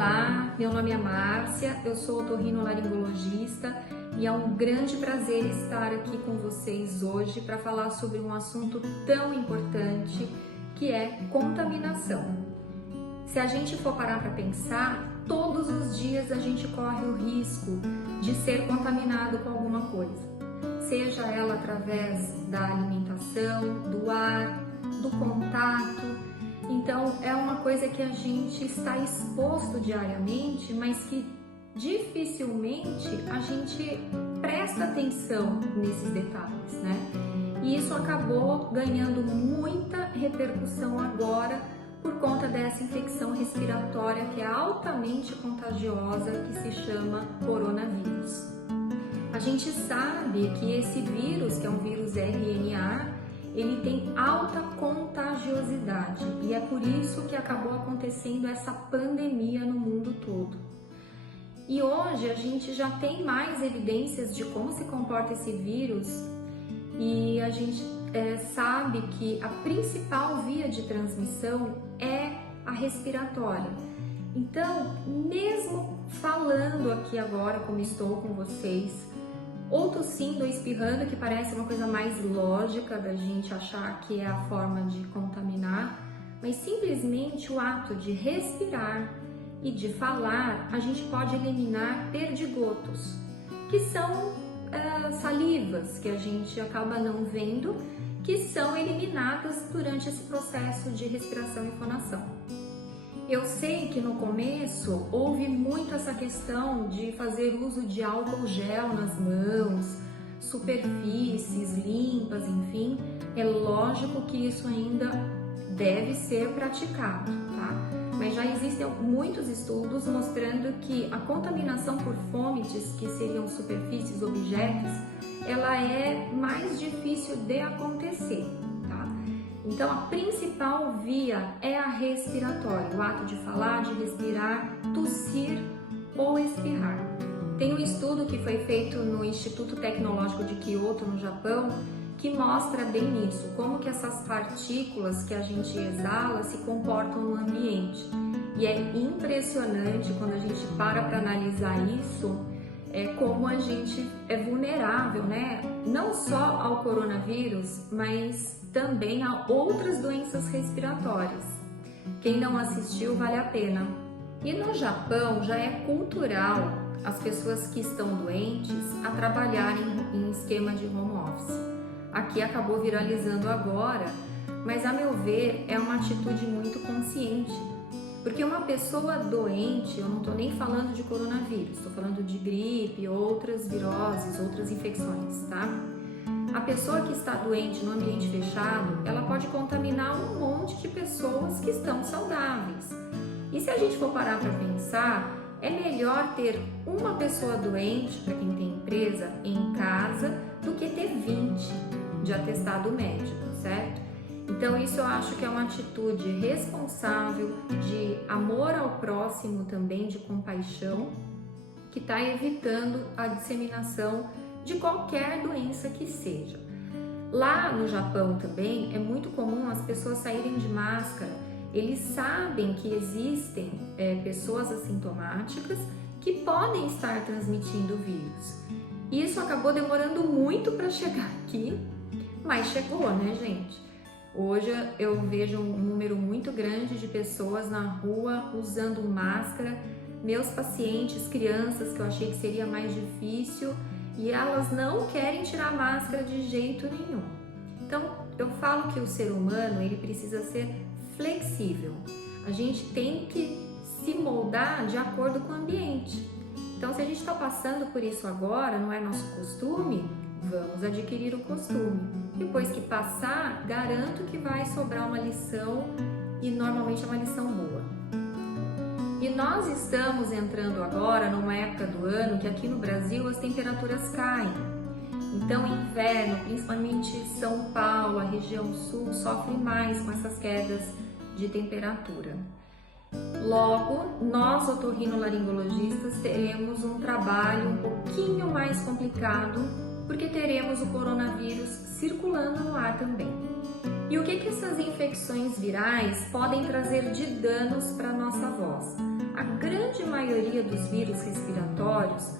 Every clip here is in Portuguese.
Olá, meu nome é Márcia, eu sou otorrinolaringologista e é um grande prazer estar aqui com vocês hoje para falar sobre um assunto tão importante que é contaminação. Se a gente for parar para pensar, todos os dias a gente corre o risco de ser contaminado com alguma coisa, seja ela através da alimentação, do ar, do contato. Então é uma coisa que a gente está exposto diariamente, mas que dificilmente a gente presta atenção nesses detalhes, né? E isso acabou ganhando muita repercussão agora por conta dessa infecção respiratória que é altamente contagiosa, que se chama coronavírus. A gente sabe que esse vírus, que é um vírus RNA, ele tem alta contagiosidade e é por isso que acabou acontecendo essa pandemia no mundo todo. E hoje a gente já tem mais evidências de como se comporta esse vírus e a gente sabe que a principal via de transmissão é a respiratória. Então, mesmo falando aqui agora como estou com vocês, ou tossindo ou espirrando, que parece uma coisa mais lógica da gente achar que é a forma de contaminar, mas simplesmente o ato de respirar e de falar, a gente pode eliminar perdigotos, que são salivas que a gente acaba não vendo, que são eliminadas durante esse processo de respiração e fonação. Eu sei que no começo houve muito essa questão de fazer uso de álcool gel nas mãos, superfícies limpas, enfim. É lógico que isso ainda deve ser praticado, tá? Mas já existem muitos estudos mostrando que a contaminação por fomites, que seriam superfícies, objetos, ela é mais difícil de acontecer. Então, a principal via é a respiratória, o ato de falar, de respirar, tossir ou espirrar. Tem um estudo que foi feito no Instituto Tecnológico de Kyoto, no Japão, que mostra bem isso, como que essas partículas que a gente exala se comportam no ambiente. E é impressionante quando a gente para analisar isso, como a gente é vulnerável, né? Não só ao coronavírus, mas também a outras doenças respiratórias. Quem não assistiu, vale a pena. E no Japão já é cultural as pessoas que estão doentes a trabalharem em esquema de home office. Aqui acabou viralizando agora, mas a meu ver é uma atitude muito consciente. Porque uma pessoa doente, eu não estou nem falando de coronavírus, estou falando de gripe, outras viroses, outras infecções, tá? A pessoa que está doente no ambiente fechado, ela pode contaminar um monte de pessoas que estão saudáveis. E se a gente for parar para pensar, é melhor ter uma pessoa doente, para quem tem empresa, em casa, do que ter 20 de atestado médico, certo? Então isso eu acho que é uma atitude responsável, de amor ao próximo também, de compaixão, que está evitando a disseminação de qualquer doença que seja. Lá no Japão também é muito comum as pessoas saírem de máscara. Eles sabem que existem pessoas assintomáticas que podem estar transmitindo o vírus. Isso acabou demorando muito para chegar aqui, mas chegou, né, gente? Hoje eu vejo um número muito grande de pessoas na rua usando máscara. Meus pacientes, crianças, que eu achei que seria mais difícil, e elas não querem tirar a máscara de jeito nenhum. Então, eu falo que o ser humano, ele precisa ser flexível. A gente tem que se moldar de acordo com o ambiente. Então, se a gente está passando por isso agora, não é nosso costume, vamos adquirir o costume. Depois que passar, garanto que vai sobrar uma lição, e normalmente é uma lição boa. E nós estamos entrando agora numa época do ano que aqui no Brasil as temperaturas caem. Então, inverno, principalmente São Paulo, a região sul, sofre mais com essas quedas de temperatura. Logo, nós otorrinolaringologistas teremos um trabalho um pouquinho mais complicado, porque teremos o coronavírus circulando no ar também. E o que essas infecções virais podem trazer de danos para a nossa voz? a grande maioria dos vírus respiratórios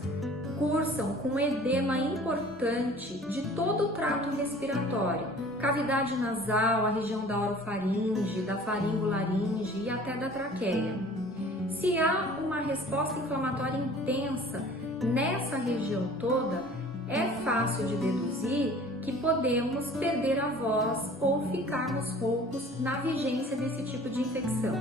cursam com edema importante de todo o trato respiratório, cavidade nasal, a região da orofaringe, da faringolaringe e até da traqueia. Se há uma resposta inflamatória intensa nessa região toda, é fácil de deduzir que podemos perder a voz ou ficarmos roucos na vigência desse tipo de infecção.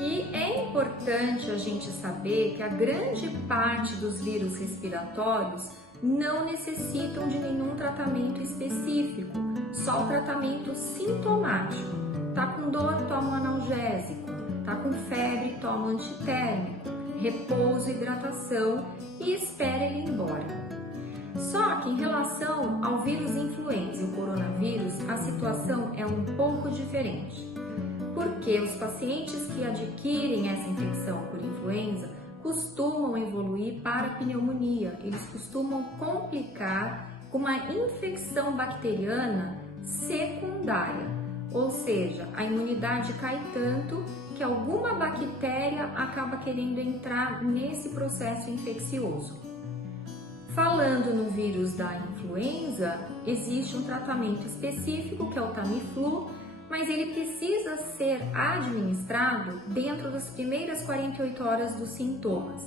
E é importante a gente saber que a grande parte dos vírus respiratórios não necessitam de nenhum tratamento específico, só o tratamento sintomático. Tá com dor, toma um analgésico, tá com febre, toma um antitérmico, repouso, hidratação e espera ele ir embora. Só que em relação ao vírus influenza e o coronavírus, a situação é um pouco diferente, porque os pacientes que adquirem essa infecção por influenza costumam evoluir para pneumonia, eles costumam complicar com uma infecção bacteriana secundária, ou seja, a imunidade cai tanto que alguma bactéria acaba querendo entrar nesse processo infeccioso. Falando no vírus da influenza, existe um tratamento específico que é o Tamiflu, mas ele precisa ser administrado dentro das primeiras 48 horas dos sintomas.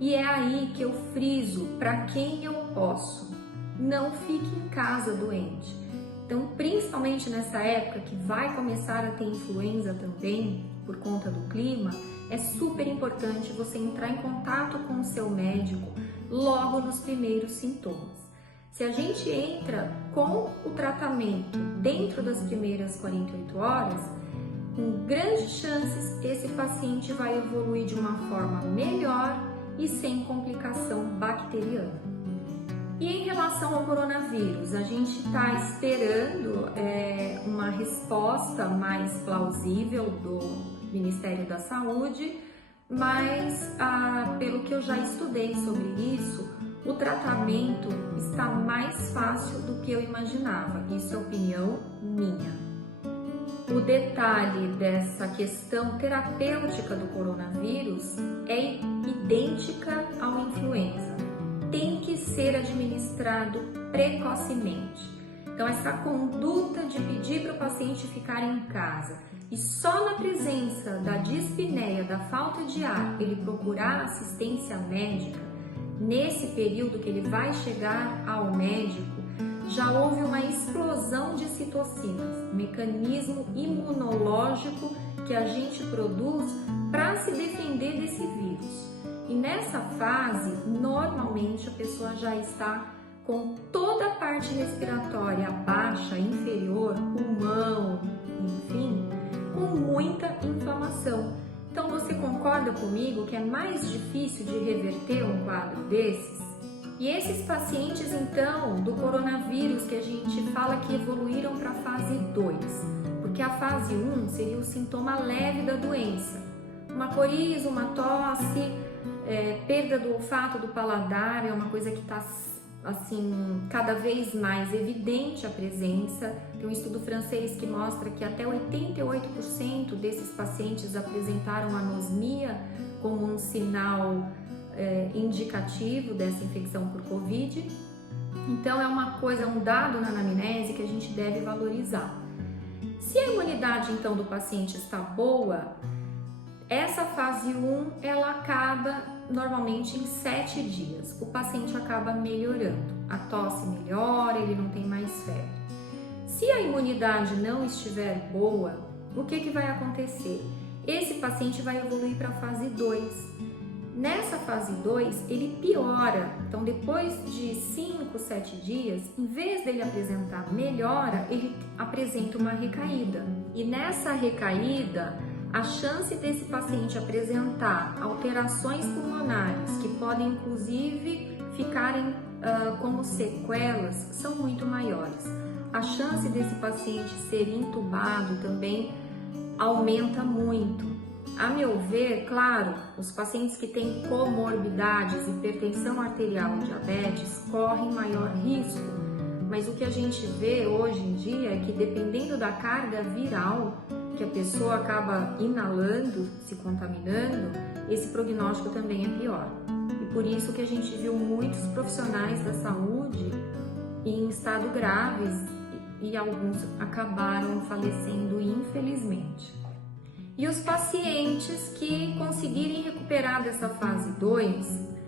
E é aí que eu friso para quem eu posso. Não fique em casa doente. Então, principalmente nessa época que vai começar a ter influenza também, por conta do clima, é super importante você entrar em contato com o seu médico logo nos primeiros sintomas. Se a gente entra com o tratamento dentro das primeiras 48 horas, com grandes chances esse paciente vai evoluir de uma forma melhor e sem complicação bacteriana. E em relação ao coronavírus, a gente está esperando uma resposta mais plausível do Ministério da Saúde, mas pelo que eu já estudei sobre isso, o tratamento está mais fácil do que eu imaginava. Isso é opinião minha. O detalhe dessa questão terapêutica do coronavírus é idêntica ao influenza. Tem que ser administrado precocemente. Então, essa conduta de pedir para o paciente ficar em casa e só na presença da dispneia, da falta de ar, ele procurar assistência médica, nesse período que ele vai chegar ao médico, já houve uma explosão de citocinas, mecanismo imunológico que a gente produz para se defender desse vírus. E nessa fase, normalmente a pessoa já está com toda a parte respiratória baixa, inferior, pulmão, enfim, com muita inflamação. Então você concorda comigo que é mais difícil de reverter um quadro desses? E esses pacientes então do coronavírus que a gente fala que evoluíram para a fase 2, porque a fase 1 seria o sintoma leve da doença, uma coriza, uma tosse, perda do olfato, do paladar, é uma coisa que está assim, cada vez mais evidente a presença. Tem um estudo francês que mostra que até 88% desses pacientes apresentaram anosmia como um sinal indicativo dessa infecção por Covid. Então é uma coisa, um dado na anamnese que a gente deve valorizar. Se a imunidade então do paciente está boa, essa fase 1 ela acaba normalmente em 7 dias. O paciente acaba melhorando, a tosse melhora, ele não tem mais febre. Se a imunidade não estiver boa, o que vai acontecer? Esse paciente vai evoluir para a fase 2. Nessa fase 2, ele piora. Então, depois de 5, 7 dias, em vez dele apresentar melhora, ele apresenta uma recaída. E nessa recaída, a chance desse paciente apresentar alterações pulmonares, que podem inclusive ficarem como sequelas, são muito maiores. A chance desse paciente ser intubado também aumenta muito. A meu ver, claro, os pacientes que têm comorbidades, hipertensão arterial e diabetes, correm maior risco, mas o que a gente vê hoje em dia é que dependendo da carga viral que a pessoa acaba inalando, se contaminando, esse prognóstico também é pior. E por isso que a gente viu muitos profissionais da saúde em estado graves e alguns acabaram falecendo, infelizmente. E os pacientes que conseguirem recuperar dessa fase 2,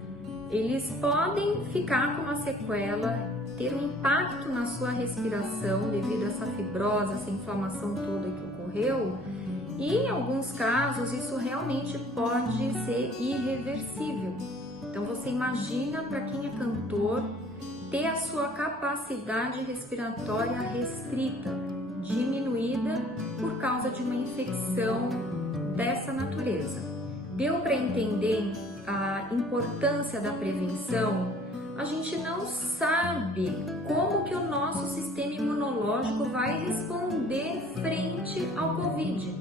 eles podem ficar com uma sequela, ter um impacto na sua respiração devido a essa fibrose, essa inflamação toda que ocorreu, e em alguns casos isso realmente pode ser irreversível. Então você imagina, para quem é cantor, ter a sua capacidade respiratória restrita, diminuída por causa de uma infecção dessa natureza. Deu para entender a importância da prevenção? A gente não sabe como que o nosso sistema imunológico vai responder frente ao Covid.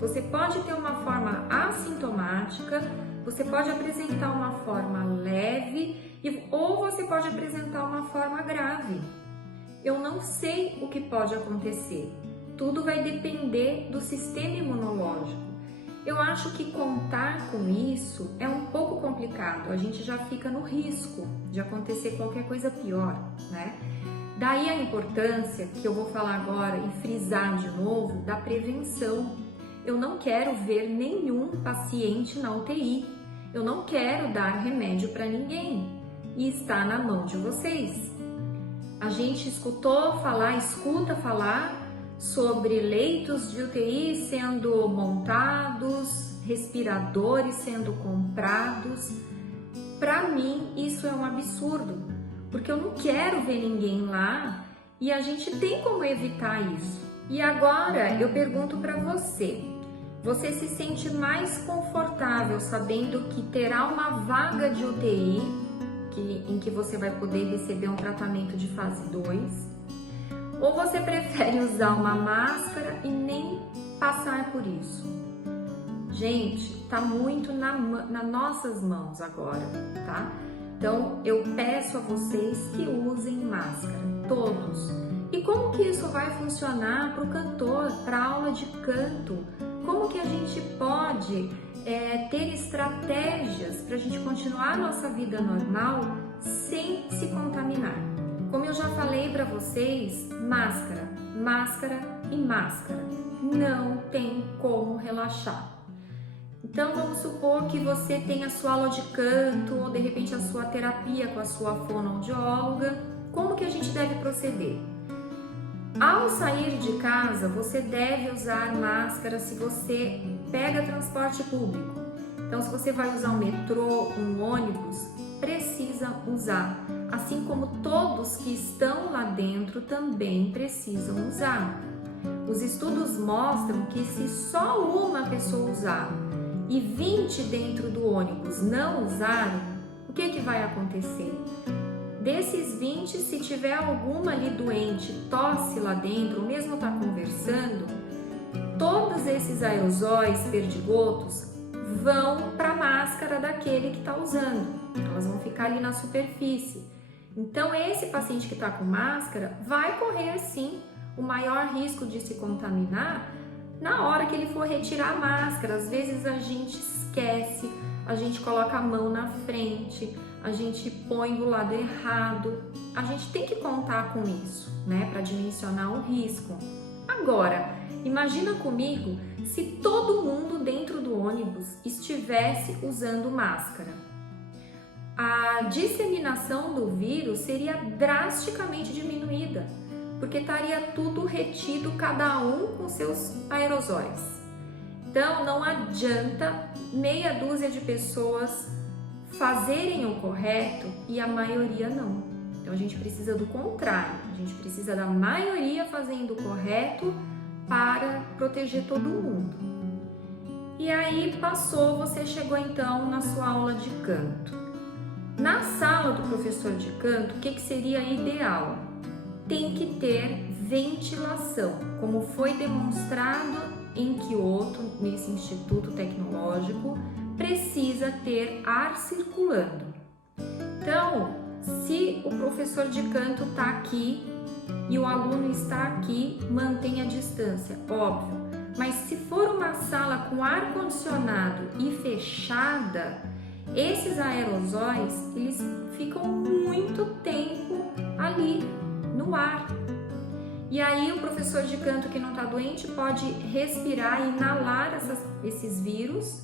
Você pode ter uma forma assintomática, você pode apresentar uma forma leve ou você pode apresentar uma forma grave. Eu não sei o que pode acontecer. Tudo vai depender do sistema imunológico. Eu acho que contar com isso é um pouco complicado. A gente já fica no risco de acontecer qualquer coisa pior, né? Daí a importância, que eu vou falar agora e frisar de novo, da prevenção. Eu não quero ver nenhum paciente na UTI. Eu não quero dar remédio para ninguém. E está na mão de vocês. A gente escuta falar sobre leitos de UTI sendo montados, respiradores sendo comprados. Para mim, isso é um absurdo, porque eu não quero ver ninguém lá e a gente tem como evitar isso. E agora eu pergunto para você, você se sente mais confortável sabendo que terá uma vaga de UTI em que você vai poder receber um tratamento de fase 2? Ou você prefere usar uma máscara e nem passar por isso? Gente, tá muito nas nossas mãos agora, tá? Então, eu peço a vocês que usem máscara, todos. E como que isso vai funcionar para o cantor, para aula de canto? Como que a gente pode ter estratégias para a gente continuar a nossa vida normal sem se contaminar? Como eu já falei para vocês, máscara, máscara e máscara. Não tem como relaxar. Então vamos supor que você tem a sua aula de canto ou de repente a sua terapia com a sua fonoaudióloga. Como que a gente deve proceder? Ao sair de casa, você deve usar máscara se você pega transporte público. Então se você vai usar um metrô, um ônibus, precisa usar. Assim como todos que estão lá dentro também precisam usar. Os estudos mostram que se só uma pessoa usar e 20 dentro do ônibus não usarem, o que vai acontecer? Desses 20, se tiver alguma ali doente, tosse lá dentro, ou mesmo está conversando, todos esses aerosóis, perdigotos, vão para a máscara daquele que está usando. Elas vão ficar ali na superfície. Então, esse paciente que está com máscara vai correr, sim, o maior risco de se contaminar na hora que ele for retirar a máscara. Às vezes a gente esquece, a gente coloca a mão na frente, a gente põe do lado errado. A gente tem que contar com isso, né, para dimensionar o risco. Agora, imagina comigo se todo mundo dentro do ônibus estivesse usando máscara. A disseminação do vírus seria drasticamente diminuída, porque estaria tudo retido, cada um com seus aerosóis. Então não adianta meia dúzia de pessoas fazerem o correto e a maioria não. Então a gente precisa do contrário, a gente precisa da maioria fazendo o correto para proteger todo mundo. E aí você chegou então na sua aula de canto. Na sala do professor de canto, o que seria ideal? Tem que ter ventilação, como foi demonstrado em Kyoto, nesse instituto tecnológico, precisa ter ar circulando. Então, se o professor de canto está aqui e o aluno está aqui, mantenha a distância, óbvio. Mas se for uma sala com ar-condicionado e fechada, esses aerosóis, eles ficam muito tempo ali no ar. E aí o professor de canto que não está doente pode respirar e inalar esses vírus,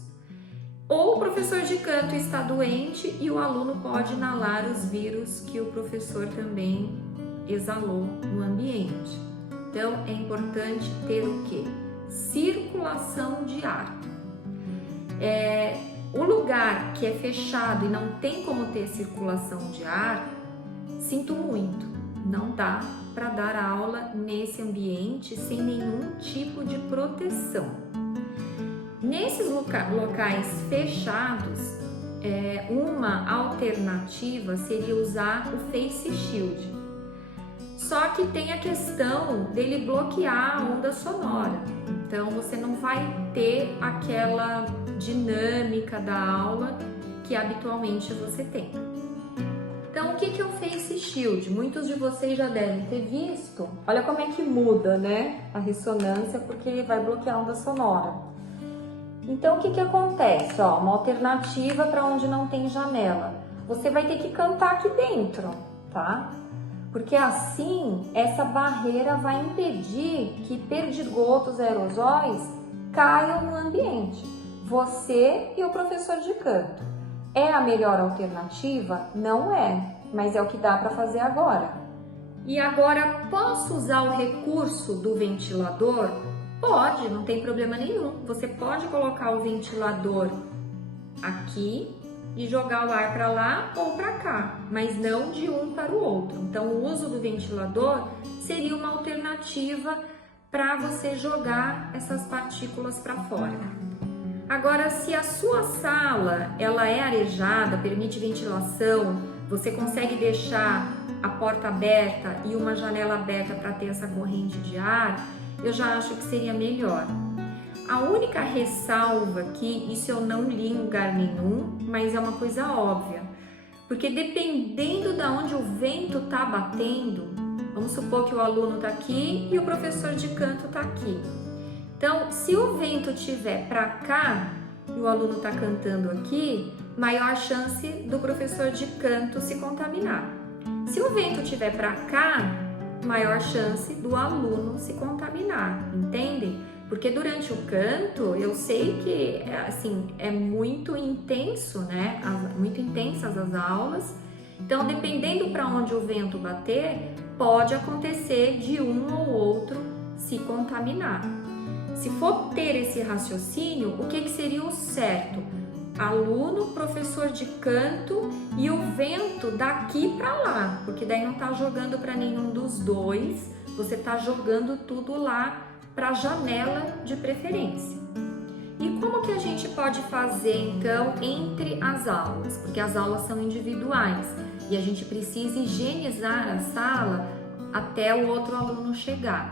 ou o professor de canto está doente e o aluno pode inalar os vírus que o professor também exalou no ambiente. Então é importante ter o quê? Circulação de ar. O lugar que é fechado e não tem como ter circulação de ar, sinto muito, não dá para dar aula nesse ambiente sem nenhum tipo de proteção. Nesses locais fechados, uma alternativa seria usar o Face Shield. Só que tem a questão dele bloquear a onda sonora, então você não vai ter aquela dinâmica da aula que habitualmente você tem. Então, o que é o Face Shield? Muitos de vocês já devem ter visto. Olha como é que muda, né, a ressonância, porque ele vai bloquear a onda sonora. Então, o que acontece? Ó, uma alternativa para onde não tem janela. Você vai ter que cantar aqui dentro, tá? Porque assim, essa barreira vai impedir que perdigotos, aerosóis caiam no ambiente. Você e o professor de canto. É a melhor alternativa? Não é, mas é o que dá para fazer agora. E agora, posso usar o recurso do ventilador? Pode, não tem problema nenhum. Você pode colocar o ventilador aqui e jogar o ar para lá ou para cá, mas não de um para o outro. Então, o uso do ventilador seria uma alternativa para você jogar essas partículas para fora. Agora, se a sua sala ela é arejada, permite ventilação, você consegue deixar a porta aberta e uma janela aberta para ter essa corrente de ar, eu já acho que seria melhor. A única ressalva aqui, isso eu não li em lugar nenhum, mas é uma coisa óbvia, porque dependendo de onde o vento está batendo, vamos supor que o aluno está aqui e o professor de canto está aqui. Então, se o vento estiver para cá e o aluno está cantando aqui, maior chance do professor de canto se contaminar. Se o vento estiver para cá, maior chance do aluno se contaminar, entendem? Porque durante o canto, eu sei que assim, é muito intenso, né? Muito intensas as aulas. Então, dependendo para onde o vento bater, pode acontecer de um ou outro se contaminar. Se for ter esse raciocínio, o que seria o certo? Aluno, professor de canto e o vento daqui para lá, porque daí não está jogando para nenhum dos dois, você está jogando tudo lá para a janela de preferência. E como que a gente pode fazer então entre as aulas? Porque as aulas são individuais e a gente precisa higienizar a sala até o outro aluno chegar.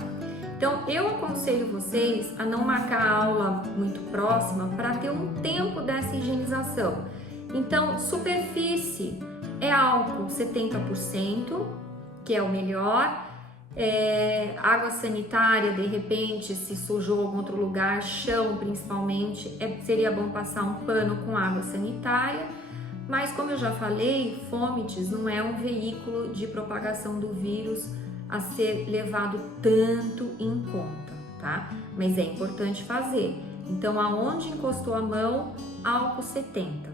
Então, eu aconselho vocês a não marcar a aula muito próxima para ter um tempo dessa higienização. Então, superfície é álcool 70%, que é o melhor. Água sanitária, de repente, se sujou algum outro lugar, chão principalmente, seria bom passar um pano com água sanitária. Mas, como eu já falei, fomites não é um veículo de propagação do vírus a ser levado tanto em conta, tá? Mas é importante fazer. Então, aonde encostou a mão, álcool 70.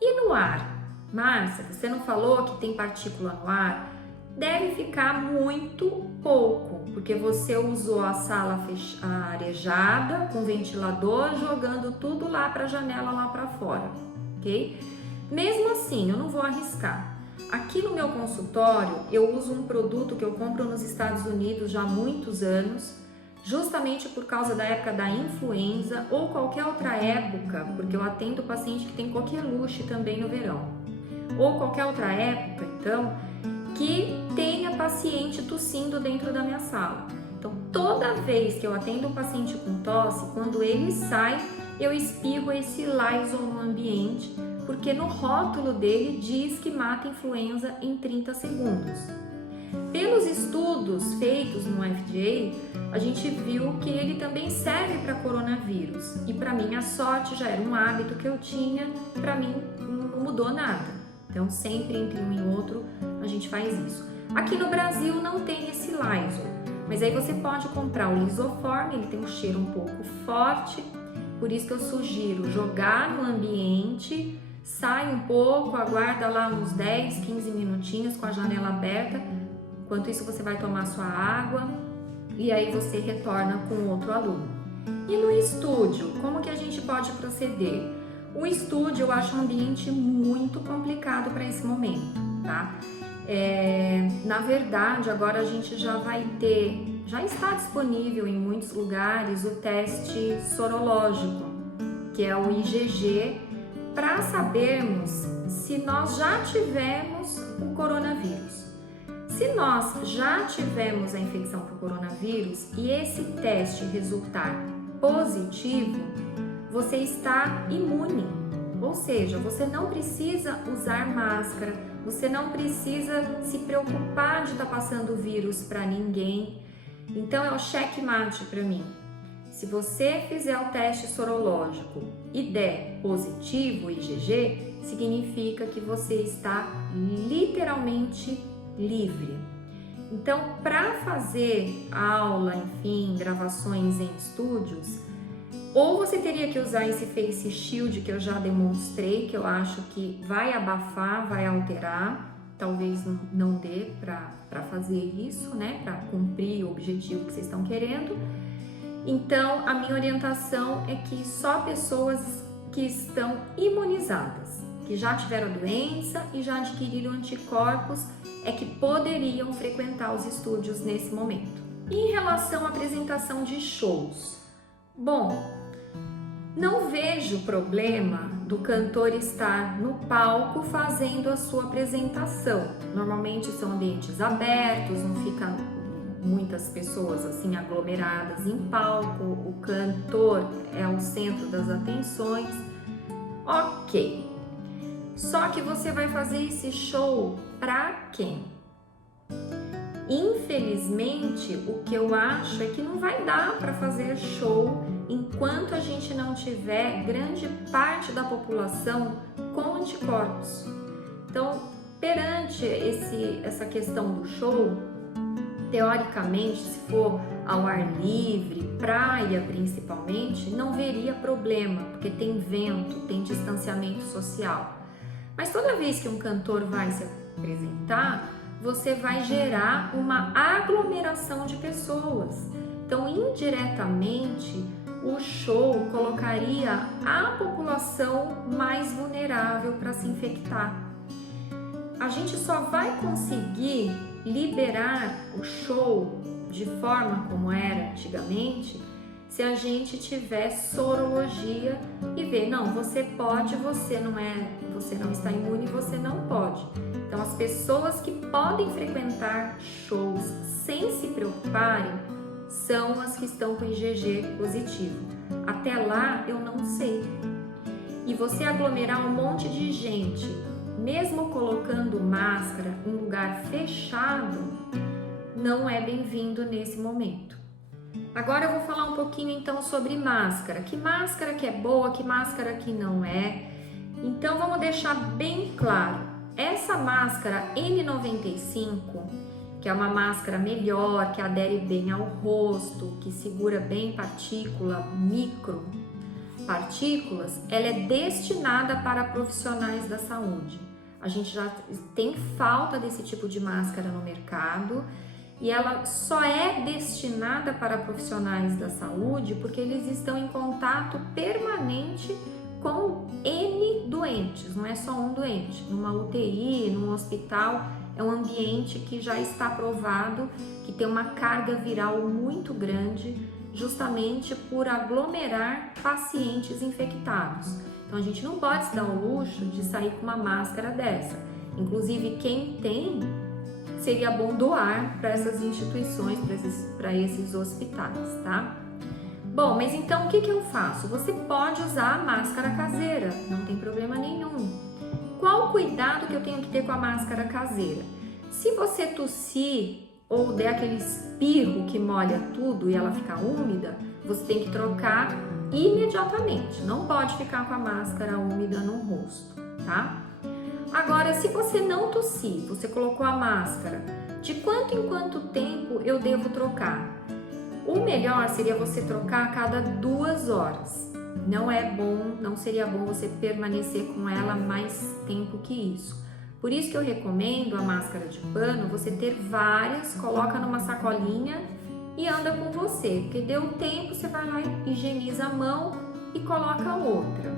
E no ar? Márcia, você não falou que tem partícula no ar? Deve ficar muito pouco, porque você usou a sala arejada, com ventilador, jogando tudo lá para a janela, lá para fora, ok? Mesmo assim, eu não vou arriscar. Aqui no meu consultório, eu uso um produto que eu compro nos Estados Unidos já há muitos anos, justamente por causa da época da influenza ou qualquer outra época, porque eu atendo paciente que tem coqueluche também no verão, ou qualquer outra época, então, que tenha paciente tossindo dentro da minha sala. Então, toda vez que eu atendo um paciente com tosse, quando ele sai, eu espirro esse Lysol no ambiente, porque no rótulo dele diz que mata influenza em 30 segundos. pelos estudos feitos no FDA, a gente viu que ele também serve para coronavírus. E para minha sorte já era um hábito que eu tinha, para mim não mudou nada. Então sempre entre um e outro a gente faz isso. Aqui no Brasil não tem esse Lysol, mas aí você pode comprar o Lisoform, ele tem um cheiro um pouco forte, por isso que eu sugiro jogar no ambiente, sai um pouco, aguarda lá uns 10, 15 minutinhos com a janela aberta, enquanto isso você vai tomar sua água e aí você retorna com outro aluno. E no estúdio, como que a gente pode proceder? O estúdio eu acho um ambiente muito complicado para esse momento, tá? Na verdade, agora a gente já está disponível em muitos lugares o teste sorológico, que é o IgG, para sabermos se nós já tivemos o coronavírus. Se nós já tivemos a infecção por coronavírus e esse teste resultar positivo, você está imune, ou seja, você não precisa usar máscara, você não precisa se preocupar de estar passando o vírus para ninguém. Então é o checkmate para mim. Se você fizer o teste sorológico e der positivo IgG, significa que você está literalmente livre. Então, para fazer aula, enfim, gravações em estúdios, ou você teria que usar esse Face Shield que eu já demonstrei, que eu acho que vai abafar, vai alterar, talvez não dê para fazer isso, né, para cumprir o objetivo que vocês estão querendo. Então, a minha orientação é que só pessoas que estão imunizadas, que já tiveram a doença e já adquiriram anticorpos, é que poderiam frequentar os estúdios nesse momento. E em relação à apresentação de shows, bom, não vejo problema do cantor estar no palco fazendo a sua apresentação. Normalmente são ambientes abertos, não fica muitas pessoas assim aglomeradas em palco, o cantor é o centro das atenções. Ok. Só que você vai fazer esse show para quem? Infelizmente, o que eu acho é que não vai dar para fazer show enquanto a gente não tiver grande parte da população com anticorpos. Então, perante essa questão do show, teoricamente, se for ao ar livre, praia principalmente, não veria problema, porque tem vento, tem distanciamento social. Mas toda vez que um cantor vai se apresentar, você vai gerar uma aglomeração de pessoas. Então, indiretamente, o show colocaria a população mais vulnerável para se infectar. A gente só vai conseguir liberar o show de forma como era antigamente se a gente tiver sorologia e ver, não, você pode, você não está imune, você não pode. Então, as pessoas que podem frequentar shows sem se preocuparem são as que estão com IgG positivo. Até lá, eu não sei. E você aglomerar um monte de gente, mesmo colocando máscara em lugar fechado, não é bem-vindo nesse momento. Agora eu vou falar um pouquinho então sobre máscara. Que máscara que é boa, que máscara que não é. Então vamos deixar bem claro. Essa máscara N95, que é uma máscara melhor, que adere bem ao rosto, que segura bem micropartículas, ela é destinada para profissionais da saúde. A gente já tem falta desse tipo de máscara no mercado e ela só é destinada para profissionais da saúde porque eles estão em contato permanente com N doentes, não é só um doente. Numa UTI, num hospital, é um ambiente que já está provado que tem uma carga viral muito grande, justamente por aglomerar pacientes infectados. Então a gente não pode se dar o luxo de sair com uma máscara dessa. Inclusive quem tem, seria bom doar para essas instituições, para esses hospitais, tá? Bom, mas então o que eu faço? Você pode usar a máscara caseira, não tem problema nenhum. Qual o cuidado que eu tenho que ter com a máscara caseira? Se você tossir ou der aquele espirro que molha tudo e ela fica úmida, você tem que trocar imediatamente. Não pode ficar com a máscara úmida no rosto, tá? Agora, se você não tossir, você colocou a máscara, de quanto em quanto tempo eu devo trocar? O melhor seria você trocar a cada 2 horas. Não é bom, não seria bom você permanecer com ela mais tempo que isso. Por isso que eu recomendo a máscara de pano, você ter várias, coloca numa sacolinha e anda com você, porque deu tempo, você vai lá e higieniza a mão e coloca outra.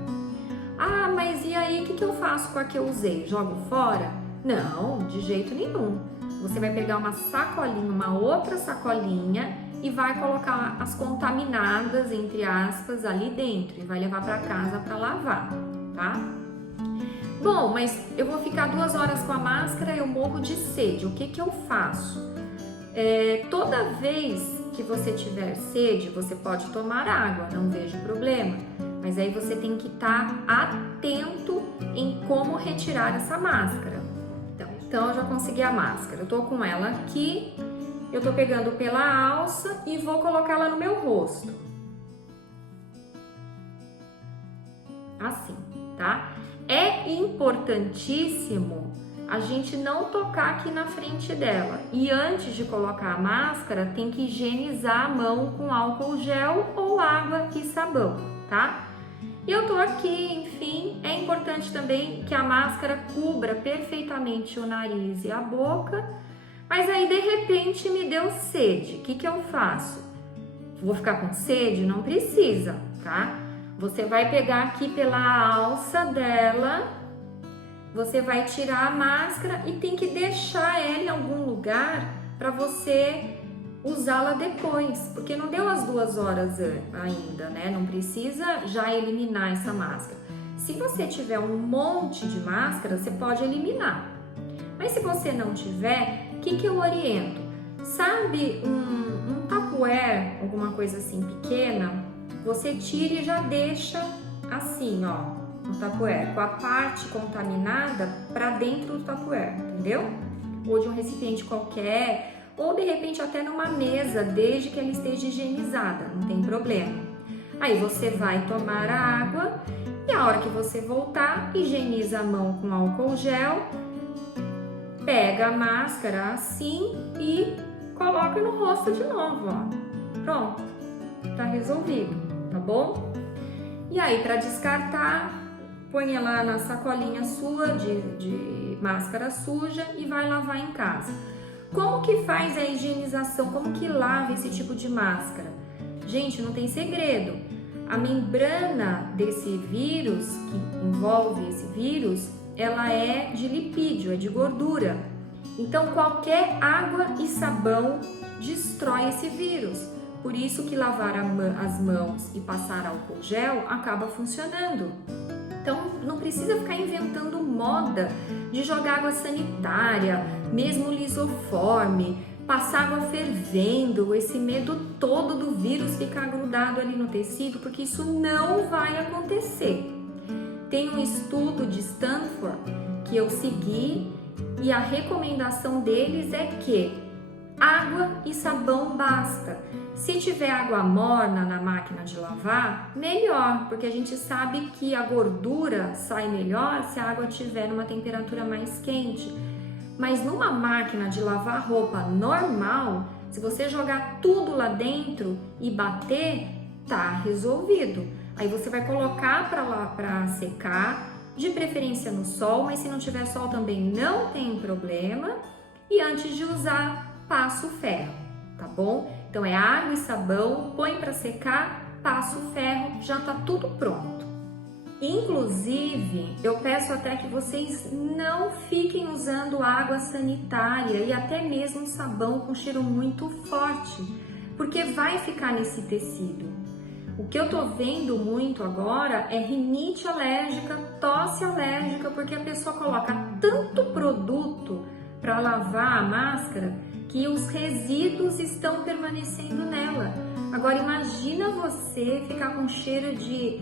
Ah, mas e aí, o que eu faço com a que eu usei? Jogo fora? Não, de jeito nenhum. Você vai pegar uma sacolinha, uma outra sacolinha e vai colocar as contaminadas, entre aspas, ali dentro e vai levar para casa para lavar, tá? Bom, mas eu vou ficar 2 horas com a máscara, eu morro de sede, o que eu faço? Toda vez que você tiver sede, você pode tomar água, não vejo problema, mas aí você tem que estar atento em como retirar essa máscara. Então eu já consegui a máscara, eu tô com ela aqui, eu tô pegando pela alça e vou colocá-la no meu rosto. Assim, tá? É importantíssimo a gente não tocar aqui na frente dela. E antes de colocar a máscara, tem que higienizar a mão com álcool gel ou água e sabão, tá? E eu tô aqui, enfim, é importante também que a máscara cubra perfeitamente o nariz e a boca. Mas aí, de repente, me deu sede. O que eu faço? Vou ficar com sede? Não precisa, tá? Você vai pegar aqui pela alça dela, você vai tirar a máscara e tem que deixar ela em algum lugar para você usá-la depois, porque não deu as 2 horas ainda, né? Não precisa já eliminar essa máscara. Se você tiver um monte de máscara, você pode eliminar. Mas se você não tiver, o que eu oriento? Sabe um Tupperware, alguma coisa assim pequena? Você tira e já deixa assim, ó, no Tupperware, com a parte contaminada para dentro do Tupperware, entendeu? Ou de um recipiente qualquer, ou de repente até numa mesa, desde que ela esteja higienizada, não tem problema. Aí você vai tomar a água e a hora que você voltar, higieniza a mão com álcool gel, pega a máscara assim e coloca no rosto de novo, ó. Pronto, tá resolvido, tá bom? E aí, para descartar, põe ela na sacolinha sua de máscara suja e vai lavar em casa. Como que faz a higienização? Como que lava esse tipo de máscara? Gente, não tem segredo. A membrana desse vírus, que envolve esse vírus, ela é de lipídio, é de gordura. Então, qualquer água e sabão destrói esse vírus. Por isso que lavar as mãos e passar álcool gel acaba funcionando. Então, não precisa ficar inventando moda de jogar água sanitária, mesmo lisoforme, passar água fervendo, esse medo todo do vírus ficar grudado ali no tecido, porque isso não vai acontecer. Tem um estudo de Stanford que eu segui e a recomendação deles é que água e sabão basta. Se tiver água morna na máquina de lavar, melhor, porque a gente sabe que a gordura sai melhor se a água estiver numa temperatura mais quente. Mas numa máquina de lavar roupa normal, se você jogar tudo lá dentro e bater, tá resolvido. Aí você vai colocar para secar, de preferência no sol, mas se não tiver sol também não tem problema. E antes de usar, passa o ferro, tá bom? Então é água e sabão, põe para secar, passa o ferro, já tá tudo pronto. Inclusive, eu peço até que vocês não fiquem usando água sanitária e até mesmo sabão com cheiro muito forte, porque vai ficar nesse tecido. O que eu tô vendo muito agora é rinite alérgica, tosse alérgica, porque a pessoa coloca tanto produto para lavar a máscara que os resíduos estão permanecendo nela. Agora imagina você ficar com cheiro de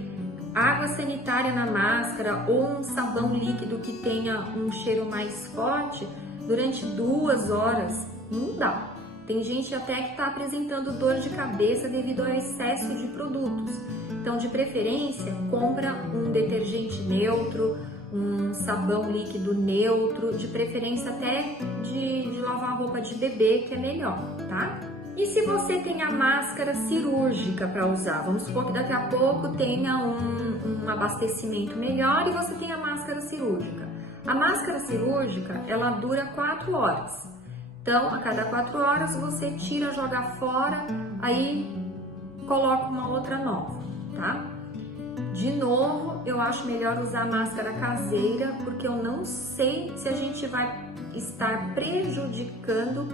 água sanitária na máscara ou um sabão líquido que tenha um cheiro mais forte durante 2 horas. Não dá. Tem gente até que está apresentando dor de cabeça devido ao excesso de produtos. Então, de preferência, compra um detergente neutro, um sabão líquido neutro, de preferência até de lavar roupa de bebê, que é melhor, tá? E se você tem a máscara cirúrgica para usar, vamos supor que daqui a pouco tenha um abastecimento melhor e você tem a máscara cirúrgica. A máscara cirúrgica, ela dura 4 horas. Então, a cada 4 horas você tira, joga fora, aí coloca uma outra nova, tá? De novo, eu acho melhor usar a máscara caseira, porque eu não sei se a gente vai estar prejudicando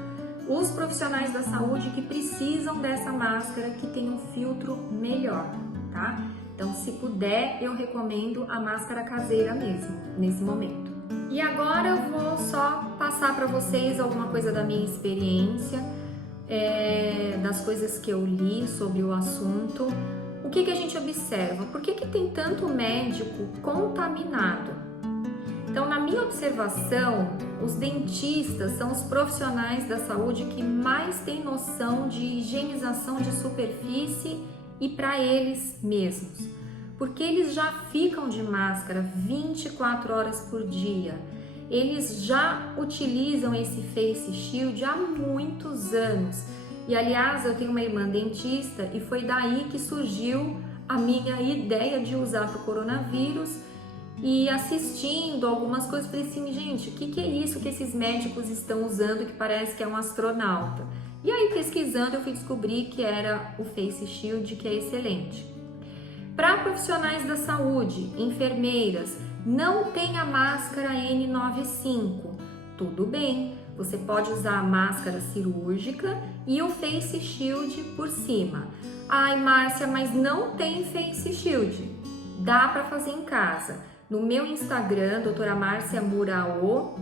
os profissionais da saúde que precisam dessa máscara que tem um filtro melhor, tá? Então, se puder, eu recomendo a máscara caseira mesmo, nesse momento. E agora eu vou só passar para vocês alguma coisa da minha experiência, das coisas que eu li sobre o assunto. O que a gente observa? Por que tem tanto médico contaminado? Então, na minha observação, os dentistas são os profissionais da saúde que mais têm noção de higienização de superfície e para eles mesmos. Porque eles já ficam de máscara 24 horas por dia. Eles já utilizam esse face shield há muitos anos. E aliás, eu tenho uma irmã dentista e foi daí que surgiu a minha ideia de usar para o coronavírus. E assistindo algumas coisas, falei assim, gente, o que é isso que esses médicos estão usando que parece que é um astronauta? E aí, pesquisando, eu fui descobrir que era o face shield, que é excelente. Para profissionais da saúde, enfermeiras, não tem a máscara N95, tudo bem, você pode usar a máscara cirúrgica e o face shield por cima. Ai, Márcia, mas não tem face shield, dá para fazer em casa. No meu Instagram, doutora Márcia Muraô,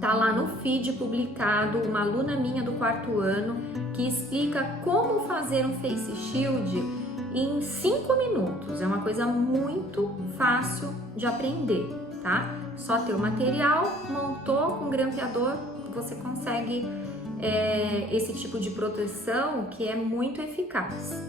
tá lá no feed publicado uma aluna minha do 4º ano que explica como fazer um face shield em 5 minutos. É uma coisa muito fácil de aprender, tá? Só ter o material, montou com grampeador, você consegue esse tipo de proteção que é muito eficaz.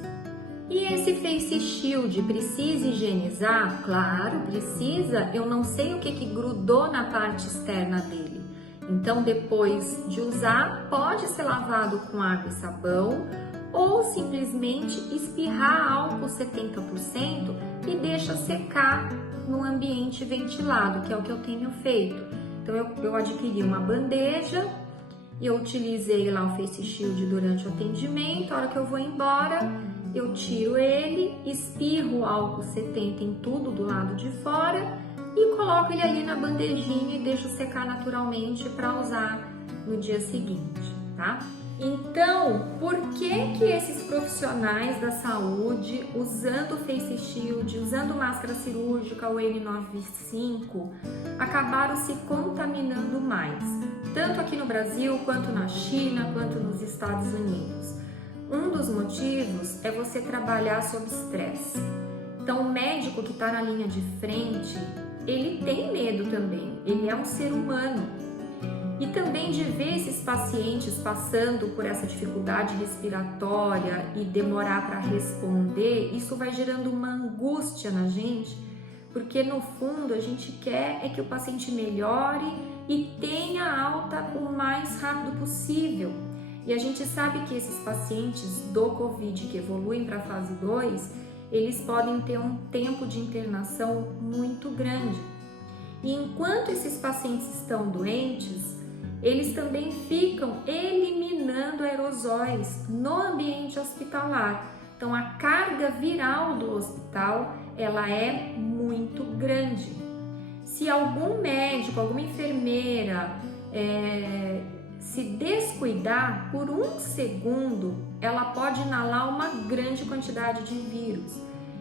E esse face shield precisa higienizar? Claro, precisa. Eu não sei o que grudou na parte externa dele. Então, depois de usar, pode ser lavado com água e sabão, ou simplesmente espirrar álcool 70% e deixa secar no ambiente ventilado, que é o que eu tenho feito. Então eu adquiri uma bandeja e eu utilizei lá o face shield durante o atendimento. A hora que eu vou embora, eu tiro ele, espirro o álcool 70 em tudo do lado de fora e coloco ele ali na bandejinha e deixo secar naturalmente para usar no dia seguinte, tá? Então, por que esses profissionais da saúde, usando face shield, usando máscara cirúrgica ou N95, acabaram se contaminando mais? Tanto aqui no Brasil, quanto na China, quanto nos Estados Unidos. Um dos motivos é você trabalhar sob estresse. Então, o médico que está na linha de frente, ele tem medo também, ele é um ser humano. E também de ver esses pacientes passando por essa dificuldade respiratória e demorar para responder, isso vai gerando uma angústia na gente, porque no fundo a gente quer é que o paciente melhore e tenha alta o mais rápido possível. E a gente sabe que esses pacientes do Covid que evoluem para a fase 2, eles podem ter um tempo de internação muito grande. E enquanto esses pacientes estão doentes, eles também ficam eliminando aerosóis no ambiente hospitalar. Então, a carga viral do hospital, ela é muito grande. Se algum médico, alguma enfermeira se descuidar por 1 segundo, ela pode inalar uma grande quantidade de vírus.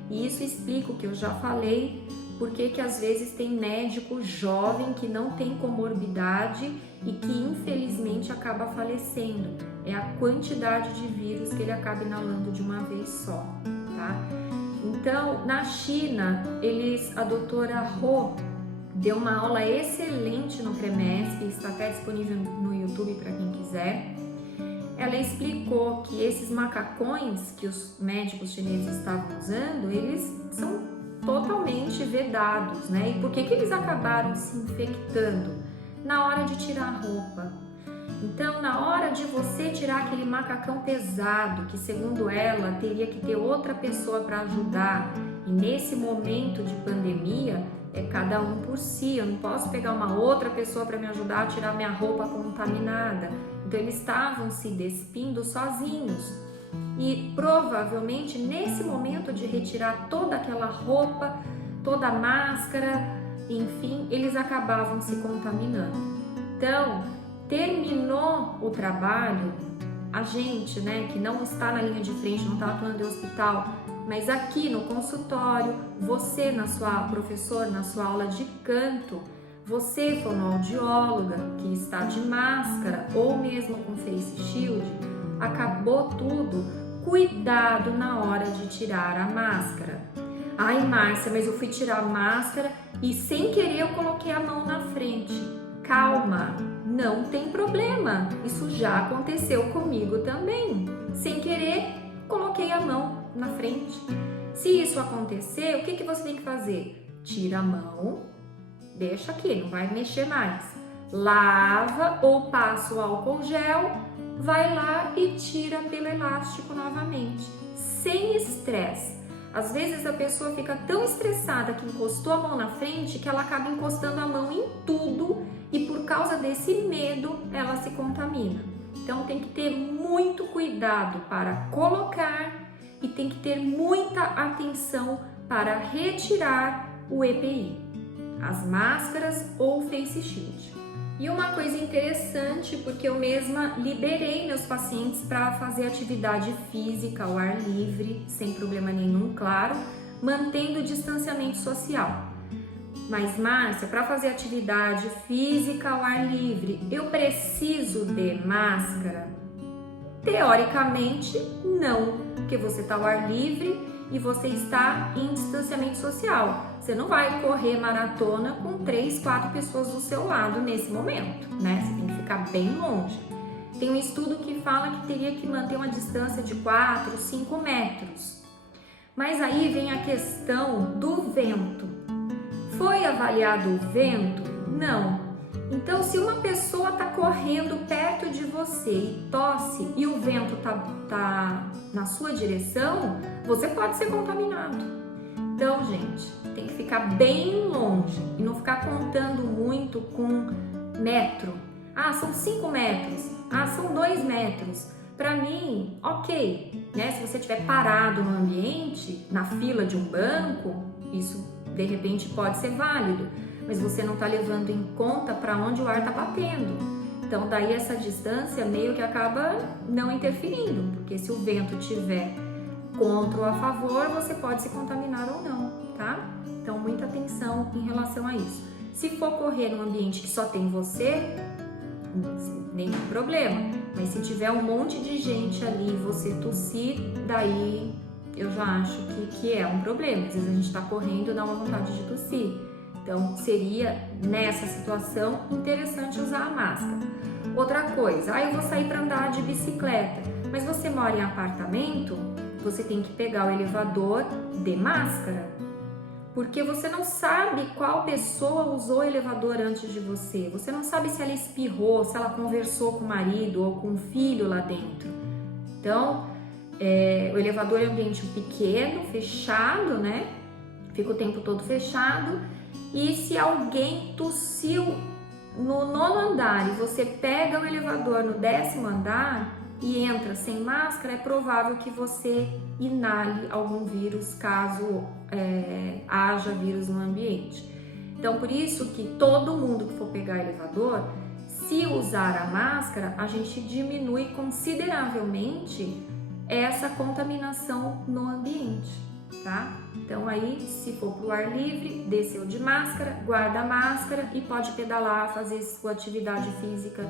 E isso explica o que eu já falei, porque que às vezes tem médico jovem que não tem comorbidade e que infelizmente acaba falecendo. É a quantidade de vírus que ele acaba inalando de uma vez só, tá? Então, na China, a doutora Ho deu uma aula excelente no CREMESP, está até disponível no YouTube para quem quiser. ela explicou que esses macacões que os médicos chineses estavam usando, eles são totalmente vedados, né? E por que eles acabaram se infectando? Na hora de tirar a roupa. Então, na hora de você tirar aquele macacão pesado, que segundo ela teria que ter outra pessoa para ajudar, e nesse momento de pandemia, é cada um por si, eu não posso pegar uma outra pessoa para me ajudar a tirar minha roupa contaminada. Então, eles estavam se despindo sozinhos. E provavelmente nesse momento de retirar toda aquela roupa, toda a máscara, enfim, eles acabavam se contaminando. Então, terminou o trabalho, a gente, né, que não está na linha de frente, não está atuando em hospital, mas aqui no consultório, você professor, na sua aula de canto, você fonoaudióloga que está de máscara ou mesmo com face shield, acabou tudo, cuidado na hora de tirar a máscara. Ai, Márcia, mas eu fui tirar a máscara e sem querer eu coloquei a mão na frente. Calma, não tem problema, isso já aconteceu comigo também. Sem querer, coloquei a mão na frente. Se isso acontecer, o que você tem que fazer? Tira a mão, deixa aqui, não vai mexer mais. Lava ou passa o álcool gel, vai lá e tira pelo elástico novamente, sem estresse. Às vezes a pessoa fica tão estressada que encostou a mão na frente que ela acaba encostando a mão em tudo e por causa desse medo ela se contamina. Então tem que ter muito cuidado para colocar e tem que ter muita atenção para retirar o EPI, as máscaras ou face shield. E uma coisa interessante, porque eu mesma liberei meus pacientes para fazer atividade física ao ar livre, sem problema nenhum, claro, mantendo o distanciamento social. Mas, Márcia, para fazer atividade física ao ar livre, eu preciso de máscara? Teoricamente, não, porque você está ao ar livre e você está em distanciamento social. Você não vai correr maratona com 3, 4 pessoas do seu lado nesse momento, né? Você tem que ficar bem longe. Tem um estudo que fala que teria que manter uma distância de 4, 5 metros. Mas aí vem a questão do vento. Foi avaliado o vento? Não. Então, se uma pessoa está correndo perto de você e tosse e o vento tá na sua direção, você pode ser contaminado. Então, gente, tem que ficar bem longe e não ficar contando muito com metro. Ah, são 5 metros. Ah, são 2 metros. Para mim, ok, né? Se você estiver parado no ambiente, na fila de um banco, isso de repente pode ser válido, mas você não está levando em conta para onde o ar está batendo. Então, daí essa distância meio que acaba não interferindo, porque se o vento tiver contra ou a favor, você pode se contaminar ou não, tá? Então, muita atenção em relação a isso. Se for correr num ambiente que só tem você, nenhum problema. Mas se tiver um monte de gente ali e você tossir, daí eu já acho que é um problema. Às vezes a gente está correndo e dá uma vontade de tossir. Então, seria, nessa situação, interessante usar a máscara. Outra coisa, eu vou sair para andar de bicicleta, mas você mora em apartamento, você tem que pegar o elevador de máscara, porque você não sabe qual pessoa usou o elevador antes de você. Você não sabe se ela espirrou, se ela conversou com o marido ou com o filho lá dentro. Então, o elevador é um ambiente pequeno, fechado, né? Fica o tempo todo fechado. E se alguém tossiu no 9º andar e você pega o elevador no 10º andar e entra sem máscara, é provável que você inale algum vírus, caso haja vírus no ambiente. Então, por isso que todo mundo que for pegar elevador, se usar a máscara, a gente diminui consideravelmente essa contaminação no ambiente, tá? Então aí, se for para o ar livre, desceu de máscara, guarda a máscara e pode pedalar, fazer sua atividade física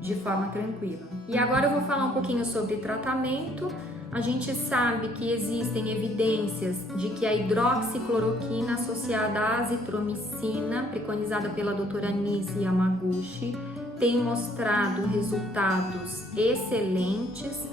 de forma tranquila. E agora eu vou falar um pouquinho sobre tratamento. A gente sabe que existem evidências de que a hidroxicloroquina associada à azitromicina, preconizada pela doutora Nisi Yamaguchi, tem mostrado resultados excelentes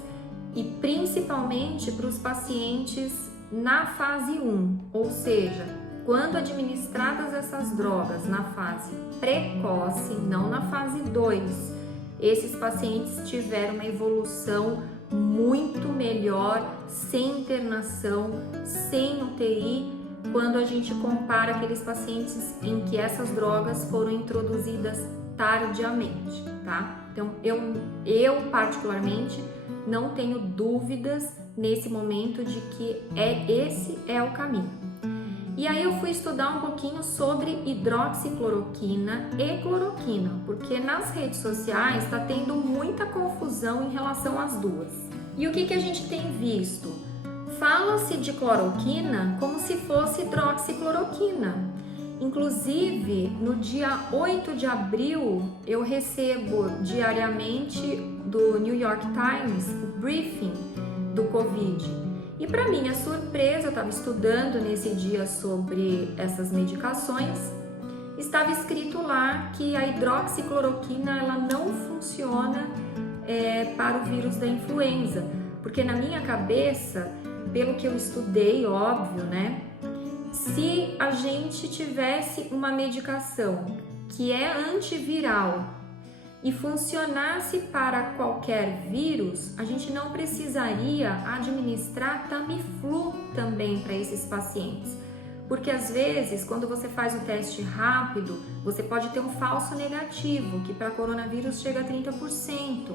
e principalmente para os pacientes na fase 1, ou seja, quando administradas essas drogas na fase precoce, não na fase 2, esses pacientes tiveram uma evolução muito melhor, sem internação, sem UTI, quando a gente compara aqueles pacientes em que essas drogas foram introduzidas tardiamente, tá? Então, eu particularmente não tenho dúvidas nesse momento de que esse é o caminho. E aí eu fui estudar um pouquinho sobre hidroxicloroquina e cloroquina, porque nas redes sociais está tendo muita confusão em relação às duas. E o que a gente tem visto? Fala-se de cloroquina como se fosse hidroxicloroquina. Inclusive, no dia 8 de abril, eu recebo diariamente do New York Times o briefing do Covid. E para minha surpresa, eu estava estudando nesse dia sobre essas medicações, estava escrito lá que a hidroxicloroquina ela não funciona para o vírus da influenza, porque na minha cabeça, pelo que eu estudei, óbvio, né? Se a gente tivesse uma medicação que é antiviral e funcionasse para qualquer vírus, a gente não precisaria administrar Tamiflu também para esses pacientes. Porque às vezes, quando você faz o teste rápido, você pode ter um falso negativo, que para coronavírus chega a 30%,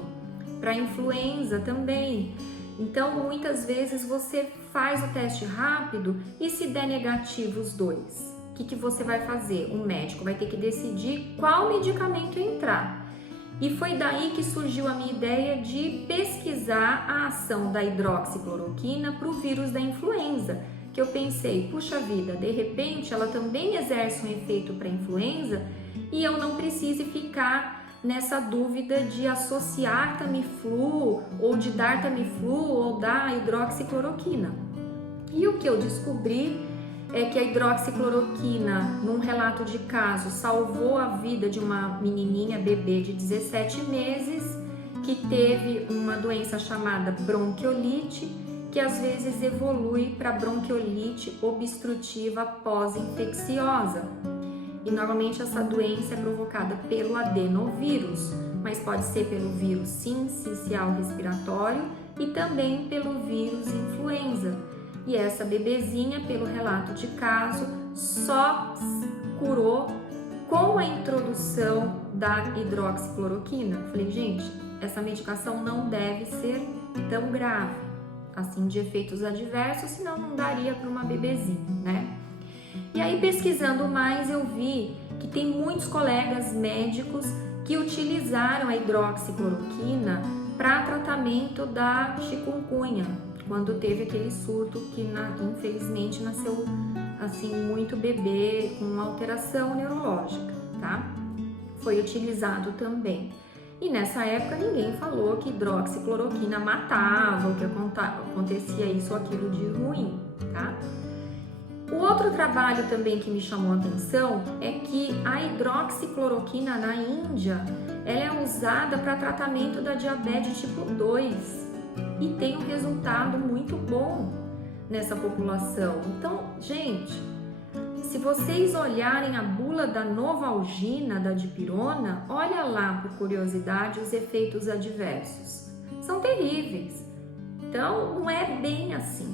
para influenza também. Então, muitas vezes você faz o teste rápido e se der negativo os dois, o que você vai fazer? O médico vai ter que decidir qual medicamento entrar. E foi daí que surgiu a minha ideia de pesquisar a ação da hidroxicloroquina para o vírus da influenza, que eu pensei, puxa vida, de repente ela também exerce um efeito para a influenza e eu não preciso ficar nessa dúvida de associar Tamiflu ou de dar Tamiflu ou dar hidroxicloroquina. E o que eu descobri é que a hidroxicloroquina, num relato de caso, salvou a vida de uma menininha bebê de 17 meses que teve uma doença chamada bronquiolite, que às vezes evolui para bronquiolite obstrutiva pós-infecciosa. E normalmente essa doença é provocada pelo adenovírus, mas pode ser pelo vírus sincicial respiratório e também pelo vírus influenza. E essa bebezinha, pelo relato de caso, só curou com a introdução da hidroxicloroquina. Falei, gente, essa medicação não deve ser tão grave, assim, de efeitos adversos, senão não daria para uma bebezinha, né? E aí, pesquisando mais, eu vi que tem muitos colegas médicos que utilizaram a hidroxicloroquina para tratamento da chikungunya, quando teve aquele surto que infelizmente nasceu assim muito bebê com alteração neurológica, tá? Foi utilizado também. E nessa época ninguém falou que hidroxicloroquina matava, ou que acontecia isso ou aquilo de ruim, tá? O outro trabalho também que me chamou a atenção é que a hidroxicloroquina na Índia, ela é usada para tratamento da diabetes tipo 2 e tem um resultado muito bom nessa população. Então, gente, se vocês olharem a bula da Novalgina, da dipirona, olha lá, por curiosidade, os efeitos adversos. São terríveis. Então, não é bem assim.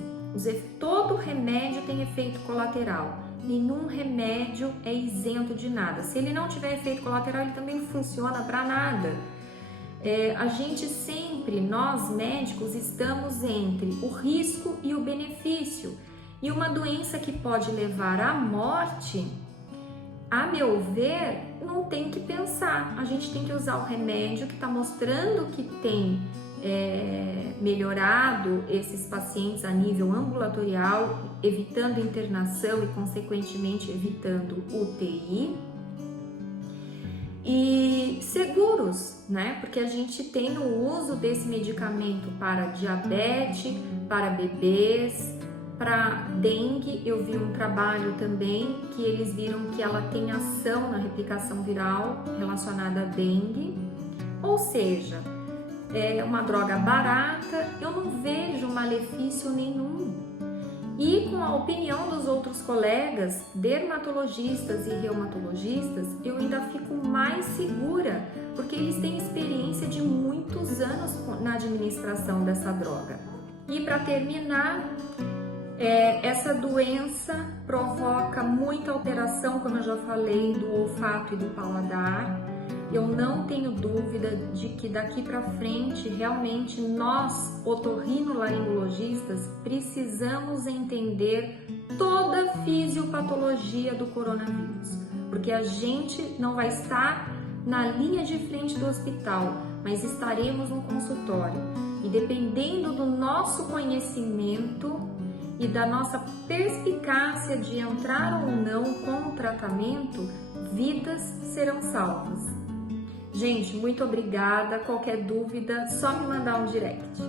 Todo remédio tem efeito colateral. Nenhum remédio é isento de nada. Se ele não tiver efeito colateral, ele também não funciona para nada. A gente sempre, nós médicos, estamos entre o risco e o benefício. E uma doença que pode levar à morte, a meu ver, não tem que pensar. A gente tem que usar o remédio que está mostrando que tem melhorado esses pacientes a nível ambulatorial, evitando internação e, consequentemente, evitando UTI. E seguros, né? Porque a gente tem o uso desse medicamento para diabetes, para bebês, para dengue. Eu vi um trabalho também que eles viram que ela tem ação na replicação viral relacionada à dengue. Ou seja, é uma droga barata, eu não vejo malefício nenhum. E com a opinião dos outros colegas, dermatologistas e reumatologistas, eu ainda fico mais segura, porque eles têm experiência de muitos anos na administração dessa droga. E para terminar, essa doença provoca muita alteração, como eu já falei, do olfato e do paladar. Eu não tenho dúvida de que daqui para frente, realmente, nós, otorrinolaringologistas, precisamos entender toda a fisiopatologia do coronavírus, porque a gente não vai estar na linha de frente do hospital, mas estaremos no consultório. E dependendo do nosso conhecimento e da nossa perspicácia de entrar ou não com o tratamento, vidas serão salvas. Gente, muito obrigada. Qualquer dúvida, só me mandar um direct.